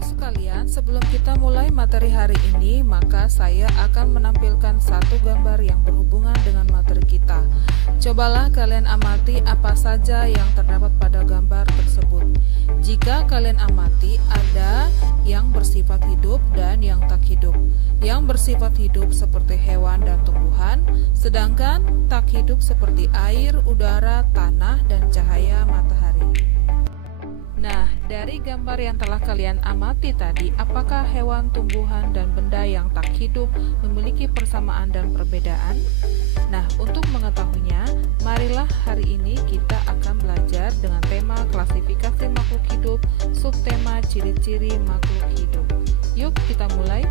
Anak-anakku sekalian, sebelum kita mulai materi hari ini, maka saya akan menampilkan satu gambar yang berhubungan dengan materi kita. Cobalah kalian amati apa saja yang terdapat pada gambar tersebut. Jika kalian amati, ada yang bersifat hidup dan yang tak hidup. Yang bersifat hidup seperti hewan dan tumbuhan, sedangkan tak hidup seperti air, udara, tanah, dan cahaya matahari. Nah, dari gambar yang telah kalian amati tadi, apakah hewan, tumbuhan, dan benda yang tak hidup memiliki persamaan dan perbedaan? Nah, untuk mengetahuinya, marilah hari ini kita akan belajar dengan tema klasifikasi makhluk hidup, subtema ciri-ciri makhluk hidup. Yuk kita mulai.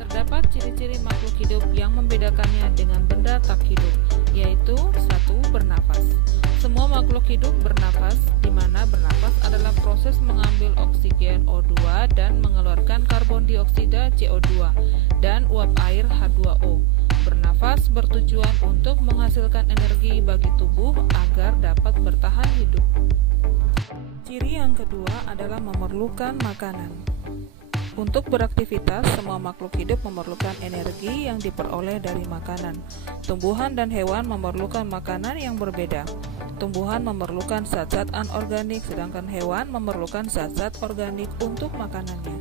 Terdapat ciri-ciri makhluk hidup yang membedakannya dengan benda tak hidup, yaitu 1. Bernafas. Semua makhluk hidup bernafas, di mana bernafas adalah proses mengambil oksigen O2 dan mengeluarkan karbon dioksida CO2 dan uap air H2O. Bernafas bertujuan untuk menghasilkan energi bagi tubuh agar dapat bertahan hidup. Ciri yang kedua adalah memerlukan makanan. Untuk beraktivitas, semua makhluk hidup memerlukan energi yang diperoleh dari makanan. Tumbuhan dan hewan memerlukan makanan yang berbeda. Tumbuhan memerlukan zat-zat anorganik, sedangkan hewan memerlukan zat-zat organik untuk makanannya.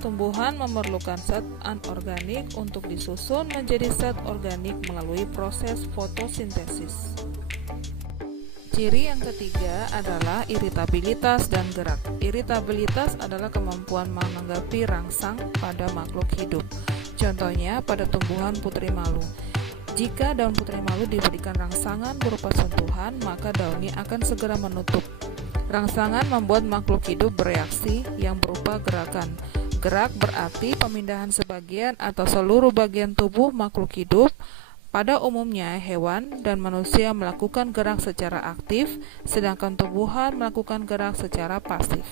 Tumbuhan memerlukan zat anorganik untuk disusun menjadi zat organik melalui proses fotosintesis. Ciri yang ketiga adalah iritabilitas dan gerak. Iritabilitas adalah kemampuan menanggapi rangsang pada makhluk hidup. Contohnya pada tumbuhan putri malu. Jika daun putri malu diberikan rangsangan berupa sentuhan, maka daunnya akan segera menutup. Rangsangan membuat makhluk hidup bereaksi yang berupa gerakan. Gerak berarti pemindahan sebagian atau seluruh bagian tubuh makhluk hidup. Pada umumnya, hewan dan manusia melakukan gerak secara aktif, sedangkan tumbuhan melakukan gerak secara pasif.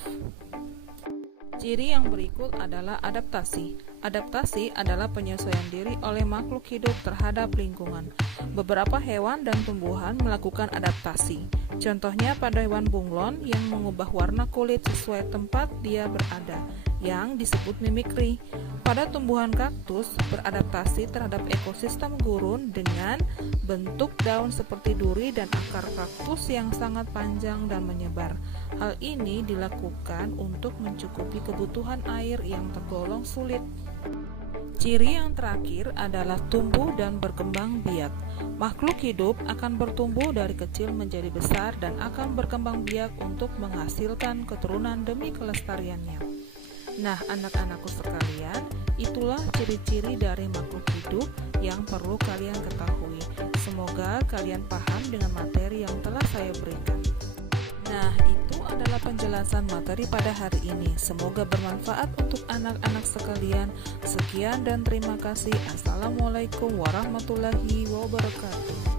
Ciri yang berikut adalah adaptasi. Adaptasi adalah penyesuaian diri oleh makhluk hidup terhadap lingkungan. Beberapa hewan dan tumbuhan melakukan adaptasi. Contohnya pada hewan bunglon yang mengubah warna kulit sesuai tempat dia berada, yang disebut mimikri. Pada tumbuhan kaktus beradaptasi terhadap ekosistem gurun dengan bentuk daun seperti duri dan akar kaktus yang sangat panjang dan menyebar. Hal ini dilakukan untuk mencukupi kebutuhan air yang tergolong sulit. Ciri yang terakhir adalah tumbuh dan berkembang biak. Makhluk hidup akan bertumbuh dari kecil menjadi besar dan akan berkembang biak untuk menghasilkan keturunan demi kelestariannya. Nah, anak-anakku sekalian, itulah ciri-ciri dari makhluk hidup yang perlu kalian ketahui. Semoga kalian paham dengan materi yang telah saya berikan. Nah, itu adalah penjelasan materi pada hari ini. Semoga bermanfaat untuk anak-anak sekalian. Sekian dan terima kasih. Assalamualaikum warahmatullahi wabarakatuh.